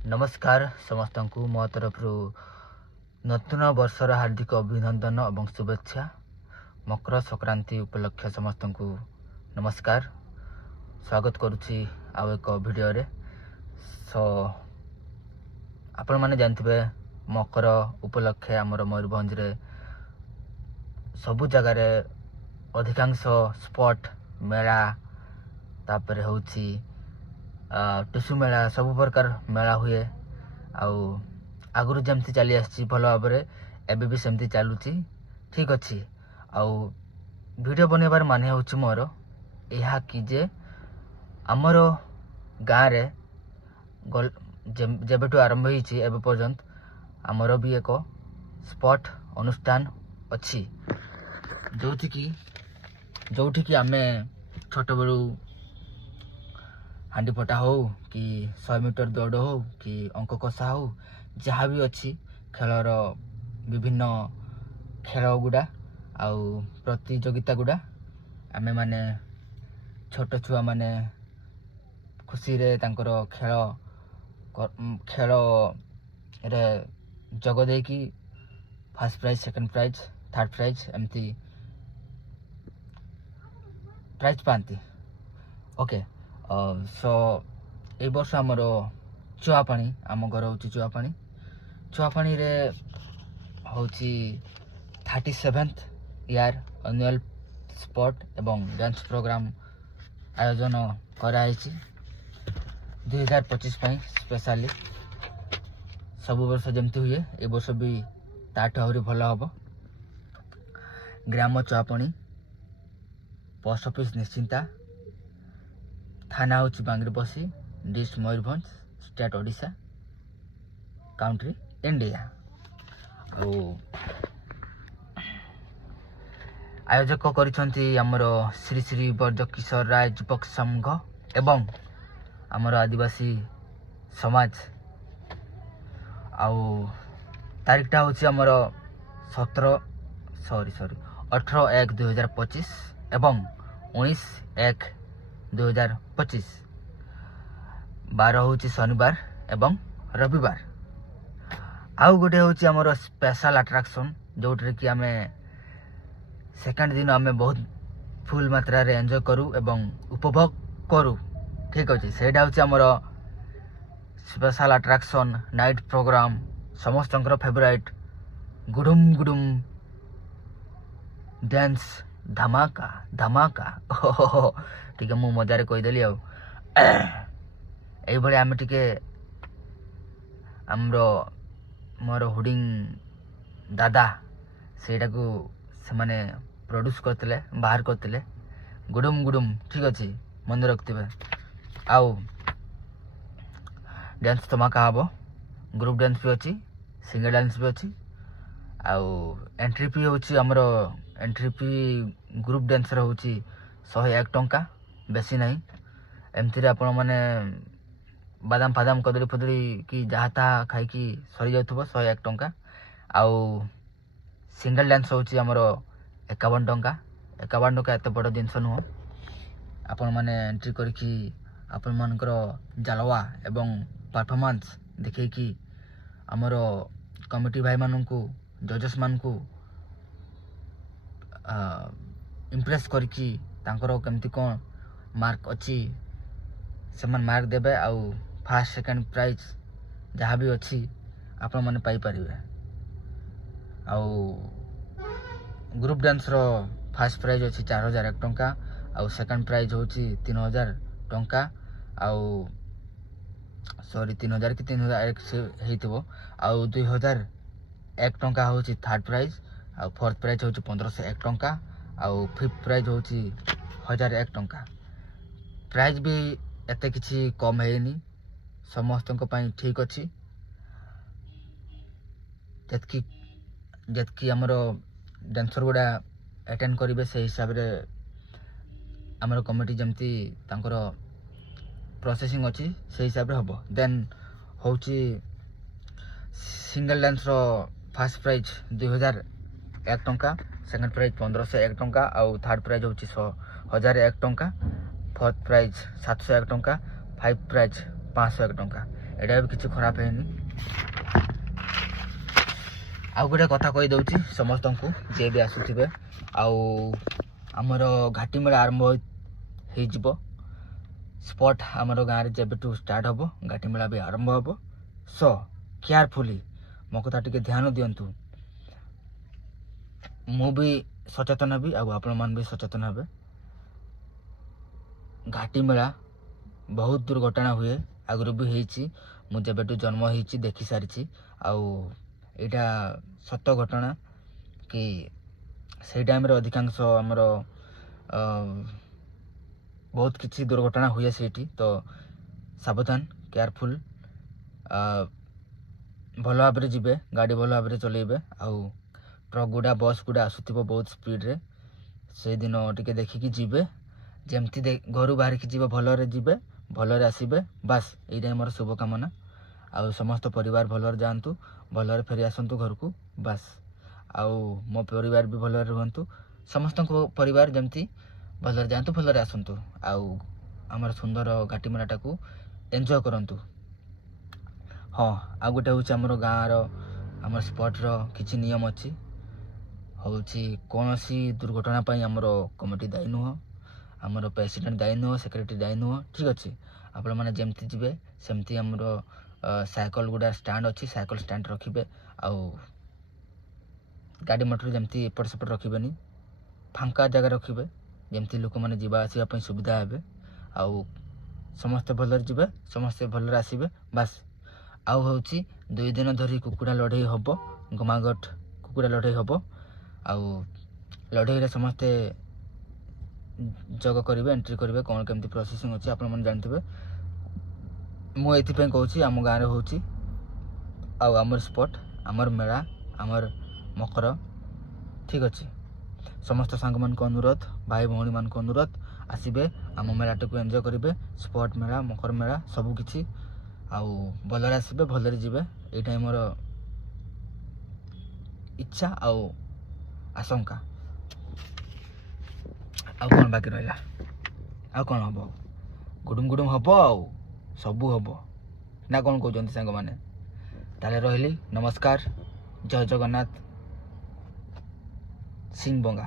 नमस्कार समस्त को मो तरफ नूतन वर्षर हार्दिक अभिनंदन और शुभेच्छा। मकर संक्रांति उपलक्ष्य समस्त को नमस्कार, स्वागत करुच्ची आउ एक वीडियो रे। सो आपण माने जानथिबे मकर उपलक्ष्य आमर मयूरभंज रे सबु जगार अधिकांश स्पॉट मेला तापर होची टुसु मेला सब प्रकार मेला हुए। आगुरी जमती चली आसी भल भाव एबे भी सेमती चलुची, ठीक अच्छी। वीडियो बनैबार माने होची मोर यह कि जे आमर गाँव रे जेबेठू आरंभ होईची एबे पर्यंत आमर भी एक स्पॉट अनुष्ठान अच्छी जोठी की आमे छोट बेलू हांडी फटा हो कि 100 मीटर दौड़ हो कि अंक कषा हो जहाँ भी अच्छी खेलर विभिन्न खेल गुड़ा आउ प्रतियोगिता गुड़ा आमे माने छोट छुआ माने खुशी रे तांकर खेल रे जग दे कि first prize, second prize, third prize एमती प्राइज पाती। ओके, सो ए वर्ष आमर चुआपाणी आम घर हूँ चुआपाणी रे होची 37th ईयर एनुअल स्पोर्ट एवं डांस प्रोग्राम आयोजन कराई 2025 स्पेशली सब वर्ष जमती हुए ए वर्ष भी ताठ आहरी भल हम। ग्राम चुआपाणी, पोस्ट ऑफिस निश्चिंता, थाना हूँ Bangiriposi, district Mayurbhanj, state Odisha, country India. आयोजक करिसेंती हमर श्री श्री बर्ज किशोर राय युवक संघ एवं हमर आदिवासी समाज। तारीखटा हूँ हमर 18/1/2025 एवं 19/1/2025। 12 हूँ शनिवार एवं रविवार। आउ गोटे हूँ हमर स्पेशल अट्रैक्शन जोटे कि आमे सेकंड दिन आमे बहुत फुल मात्रा रे एंजॉय करू एवं उपभोग करू, ठीक अच्छे। सेटा हूँ हमर स्पेशल अट्रैक्शन नाइट प्रोग्राम समस्त फेवरेट गुडुम गुडुम डांस धमाका धमाका। ठीक है, मु मजारे कहीदेली ये आम टे मोर हुडिंग दादा सेटा को से माने प्रोड्यूस करते बाहर करते गुडुम गुडुम, ठीक अच्छे, मन रखते। आउ डांस धमाका हम, ग्रुप डांस भी अच्छी, सिंगल डांस भी अच्छी। आउ एंट्री फी हूँ आमर एंट्री फी ग्रुप डांसर हूँ 101 टंका, बेसी नहीं। एमती आपण मैंने बादाम फादाम कदली फदली कि जहाँ ताहा खाई सरी जाऊ 101 टंका। आउ सिंगल डांस हूँ आमर 51 टंका। 51 टंका एत बड़ जिनस नुह। आपण मैंने एंट्री करके आपण मानकर जालवा एवं परफॉर्मेंस देखी आमर कमिटी भाई मानू जजेस मानू इम्प्रेस करके तांकर केमती कौन मार्क अच्छी से मार्क देबे। आउ फर्स्ट सेकंड प्राइज जहाँ भी अच्छी आपण मैंने पाई परिबे। आउ group dance row first prize अच्छी 4001 टंका, आउ सेकंड प्राइज होची 3000 टंका, आउ सॉरी 3000 कि 3001 से हेइतबो। आउ 2001 टंका होची थर्ड प्राइज, आउ फोर्थ प्राइज होची 1501 टंका, आउ फिफ्थ प्राइज होची 1001 टंका। प्राइज भी एते किछि कम हेनी, समस्त ठीक अच्छी। जतकी आमर डांसर गुड़ा अटेंड करेंगे से हिसाब रे आमर कमिटी जमती तांकर प्रोसेसिंग अच्छी से हिसाब रे हम। देन हूँ single dance row first prize 2001 टंका, सेकंड प्राइज 1501 टंका, आउ थर्ड प्राइज हूँ 1001 टंका, फोर्थ प्राइज 701 टंका, फाइव प्राइज 501 टंका। ଏଇଟା ବି କିଛି ଖରାପ ହେଇନି। ଆଉ ଗୋଟେ କଥା କହିଦେଉଛି ସମସ୍ତଙ୍କୁ ଯିଏ ବି ଆସୁଥିବେ, ଆଉ ଆମର ଘାଟି ମେଳା ଆରମ୍ଭ ହେଇଯିବ। ସ୍ପଟ୍ ଆମର ଗାଁରେ ଯେବେଠୁ ଷ୍ଟାର୍ଟ ହେବ, ଘାଟି ମେଳା ବି ଆରମ୍ଭ ହେବ। ସୋ କେୟାରଫୁଲି ମୋ କଥା ଟିକେ ଧ୍ୟାନ ଦିଅନ୍ତୁ। ମୁଁ ବି ସଚେତନ ହେବି ଆଉ ଆପଣମାନେ ବି ସଚେତନ ହେବେ। ଘାଟି ମେଳା ବହୁତ ଦୁର୍ଘଟଣା ହୁଏ, ଆଗରୁ ବି ହେଇଛି। ମୁଁ ଯେବେଠୁ ଜନ୍ମ ହେଇଛି ଦେଖି ସାରିଛି। ଆଉ ଏଇଟା ସତ ଘଟଣା କି ସେଇ ଟାଇମ୍ରେ ଅଧିକାଂଶ ଆମର ବହୁତ କିଛି ଦୁର୍ଘଟଣା ହୁଏ ସେଇଠି। ତ ସାବଧାନ, କେୟାରଫୁଲ୍, ଭଲ ଭାବରେ ଯିବେ, ଗାଡ଼ି ଭଲ ଭାବରେ ଚଲେଇବେ। ଆଉ ଟ୍ରକ୍ ଗୁଡ଼ା ବସ୍ ଗୁଡ଼ା ଆସୁଥିବ ବହୁତ ସ୍ପିଡ଼ରେ, ସେଇଦିନ ଟିକେ ଦେଖିକି ଯିବେ। ଯେମିତି ଘରୁ ବାହାରିକି ଯିବେ ଭଲରେ ଯିବେ, ଭଲରେ ଆସିବେ, ବାସ୍ ଏଇଟା ମୋର ଶୁଭକାମନା। ଆଉ ସମସ୍ତ ପରିବାର ଭଲରେ ଯାଆନ୍ତୁ, ଭଲରେ ଫେରି ଆସନ୍ତୁ ଘରକୁ, ବାସ୍। ଆଉ ମୋ ପରିବାର ବି ଭଲରେ ରୁହନ୍ତୁ। ସମସ୍ତଙ୍କ ପରିବାର ଯେମିତି ଭଲରେ ଯାଆନ୍ତୁ, ଭଲରେ ଆସନ୍ତୁ। ଆଉ ଆମର ସୁନ୍ଦର ଘାଟି ମେଳାଟାକୁ ଏନ୍ଜୟ କରନ୍ତୁ। ହଁ, ଆଉ ଗୋଟେ ହେଉଛି ଆମର ଗାଁର, ଆମର ସ୍ପଟ୍ର କିଛି ନିୟମ ଅଛି। ହେଉଛି କୌଣସି ଦୁର୍ଘଟଣା ପାଇଁ ଆମର କମିଟି ଦାୟୀ ନୁହଁ, ଆମର ପ୍ରେସିଡେଣ୍ଟ ଦାୟୀ ନୁହଁ, ସେକ୍ରେଟାରୀ ଦାୟୀ ନୁହଁ, ଠିକ୍ ଅଛି। ଆପଣମାନେ ଯେମିତି ଯିବେ ସେମିତି ଆମର ସାଇକେଲ ଗୁଡ଼ା ଷ୍ଟାଣ୍ଡ ଅଛି, ସାଇକେଲ ଷ୍ଟାଣ୍ଡ ରଖିବେ। ଆଉ ଗାଡ଼ି ମଟର ଯେମିତି ଏପଟ ସେପଟ ରଖିବେନି, ଫାଙ୍କା ଜାଗା ରଖିବେ, ଯେମିତି ଲୋକମାନେ ଯିବା ଆସିବା ପାଇଁ ସୁବିଧା ହେବେ। ଆଉ ସମସ୍ତେ ଭଲରେ ଯିବେ, ସମସ୍ତେ ଭଲରେ ଆସିବେ, ବାସ୍। ଆଉ ହେଉଛି 2 ଦିନ ଧରି କୁକୁଡ଼ା ଲଢ଼େଇ ହେବ, ଗମାଗଟ କୁକୁଡ଼ା ଲଢ଼େଇ ହେବ। ଆଉ ଲଢ଼େଇରେ ସମସ୍ତେ ଯୋଗ କରିବେ, ଏଣ୍ଟ୍ରି କରିବେ। କ'ଣ କେମିତି ପ୍ରୋସେସିଂ ଅଛି ଆପଣମାନେ ଜାଣିଥିବେ। ମୁଁ ଏଇଥିପାଇଁ କହୁଛି ଆମ ଗାଁରେ ହେଉଛି, ଆଉ ଆମର ସ୍ପଟ୍, ଆମର ମେଳା, ଆମର ମକର, ଠିକ୍ ଅଛି। ସମସ୍ତ ସାଙ୍ଗମାନଙ୍କୁ ଅନୁରୋଧ, ଭାଇ ଭଉଣୀମାନଙ୍କୁ ଅନୁରୋଧ, ଆସିବେ ଆମ ମେଳାଟାକୁ ଏନ୍ଜୟ କରିବେ। ସ୍ପଟ୍ ମେଳା, ମକର ମେଳା ସବୁକିଛି। ଆଉ ଭଲରେ ଆସିବେ, ଭଲରେ ଯିବେ, ଏଇଟା ମୋର ଇଚ୍ଛା ଆଉ ଆଶଙ୍କା। ଆଉ କ'ଣ ବାକି ରହିଲା? ଆଉ କ'ଣ ହେବ? ଗୁଡ଼ୁମ୍ ଗୁଡ଼ୁମ୍ ହେବ, ଆଉ ସବୁ ହେବ ନା କ'ଣ କହୁଛନ୍ତି ସାଙ୍ଗମାନେ? ତାହେଲେ ରହିଲି, ନମସ୍କାର, ଜୟ ଜଗନ୍ନାଥ, ସିଂ ବଙ୍ଗା।